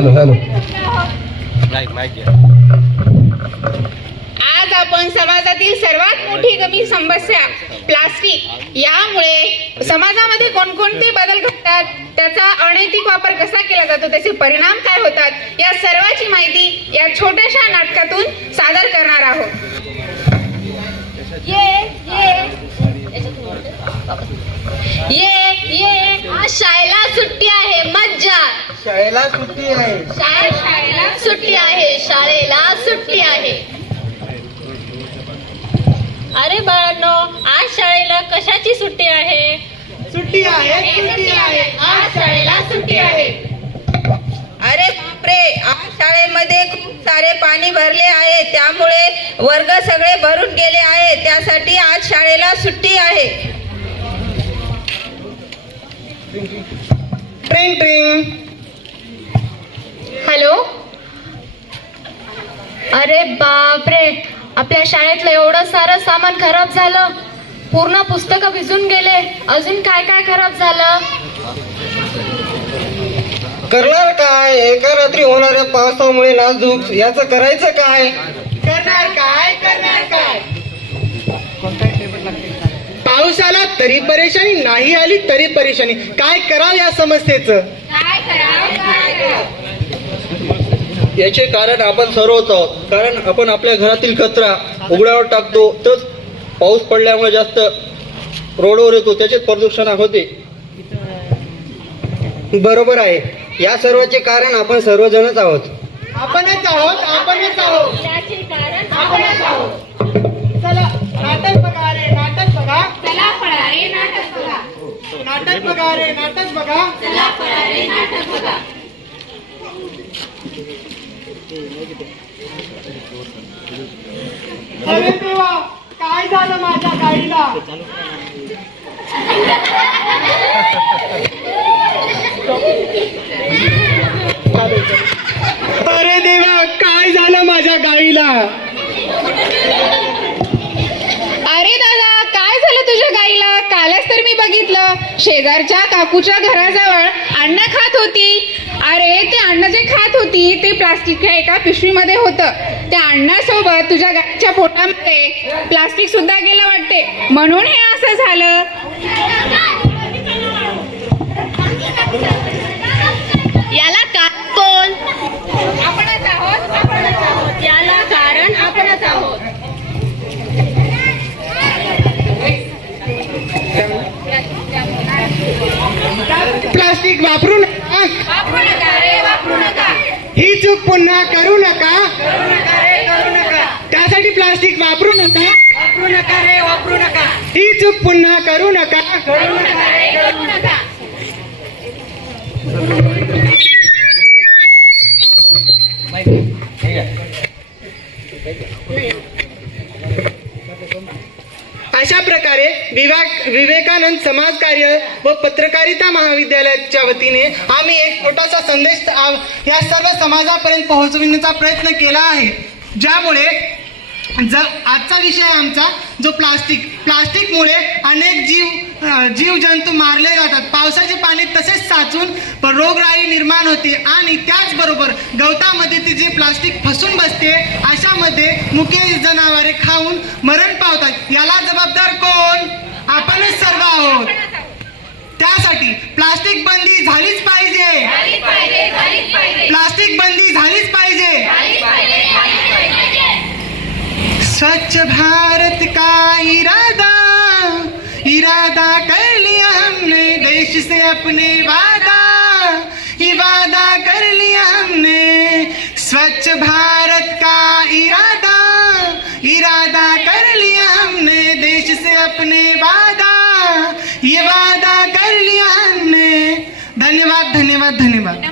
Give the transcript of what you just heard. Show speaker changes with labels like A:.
A: Hello hello
B: आज आपण समाजातील सर्वात मोठी गंभीर समस्या प्लास्टिक. यामुळे समाजामध्ये कोणकोणते बदल घडतात त्याचा अनैतिक वापर कसा केला जातो त्याचे परिणाम काय होतात या सर्वाची माहिती या छोट्याशा नाटकातून सादर करणार आहोत. शाळेला सुट्टी आहे.
C: शाळेला सुट्टी आहे.
B: शाळेला सुट्टी आहे.
D: अरे बाळांनो आज शाळेला कशाची सुट्टी आहे?
C: सुट्टी आहे सुट्टी आहे
B: आज शाळेला सुट्टी आहे. अरे बापरे आज शाळेमध्ये खूप सारे पाणी भरले आहे. त्यामुळे वर्ग सगळे भरून गेले आहे. त्यासाठी आज शाळेला सुट्टी आहे.
C: Train train
D: hello? अरे बापरे. आपल्या शाळेतलं एवढं सारं सामान खराब झालं. पूर्ण पुस्तकं भिजून गेले. अजून काय काय खराब झालं?
C: करणार काय? एका रात्री होणाऱ्या पावसामुळे नाजूक. याचं करायचं काय? करणार काय? करणार काय? पाऊस आला तरी परेशानी नाही आली तरी परेशानी. काय करावं या समस्येचं?
E: याचे कारण आपण सर्वच आहोत. कारण आपण आपल्या घरातील कचरा उघड्यावर टाकतो तर पाऊस पडल्यामुळे जास्त रोडवर येतो त्याचेच प्रदूषण होते.
C: बरोबर आहे. या सर्वाचे कारण आपण सर्वजणच आहोत. आपणच आहोत आपणच आहोत.
D: याचे कारण
C: आपणच आहोत. चला नाटक बघा रे नाटक बघा.
B: चला पळारे नाटक बघा.
C: नाटक बघा रे नाटक बघा.
B: चला पळारे नाटक बघा.
C: अरे देवा काय झालं माझ्या गाडीला? अरे देवा काय झालं माझ्या गाडीला?
B: अरे दादा काय झालं तुझ्या गाईला कालच तर मी बघितलं शेजारच्या काकूच्या घराजवळ अन्न खात होती. अरे ते अन्न जे खात होती ते प्लास्टिकच्या एका पिशवीमध्ये होतं. त्या अन्नासोबत तुझ्या गायच्या पोटामध्ये प्लास्टिक सुद्धा गेलं वाटते. म्हणून हे असं झालं
D: याला कारण कोण
B: आपणच आहोत आपणच आहोत
D: याला कारण आपणच आहोत
C: प्लास्टिक वापरू नका
B: वापरू नका रे वापरू नका
C: चूक पुन्हा करू नका. त्यासाठी प्लास्टिक वापरू नका.
B: वापरू नका रे वापरू नका.
C: ही चूक पुन्हा करू नका.
B: करू नका रे करू नका.
C: अशा प्रकारे विवेक विवेकानंद समाजकार्य व पत्रकारिता महाविद्यालयाच्या वतीने आम्ही एक छोटासा संदेश या सर्व समाजापर्यंत पोहोचविण्याचा प्रयत्न केला आहे. ज्यामुळे जर आजचा विषय आहे आमचा जो प्लास्टिक प्लास्टिकमुळे अनेक जीव अ, जीवजंतू मारले जातात. पावसाचे पाणी तसेच साचून रोगराई निर्माण होते आणि त्याचबरोबर गवतामध्ये ती जे प्लास्टिक फसून बसते अशामध्ये मुके जनावरे खाऊन मरण पावतात. याला जबाबदार कोण? आपणच सर्व आहोत. त्यासाठी प्लास्टिक बंदी झालीच पाहिजे. प्लास्टिक बंदी
B: झालीच पाहिजे.
C: स्वच्छ भारत का इरादा इरादा कर लिया हमने देश से अपने वादा, ये वादा कर लिया हमने। स्वच्छ भारत का इरादा इरादा कर लिया हमने देश से अपने वादा, ये वादा कर लिया हमने। धन्यवाद धन्यवाद धन्यवाद।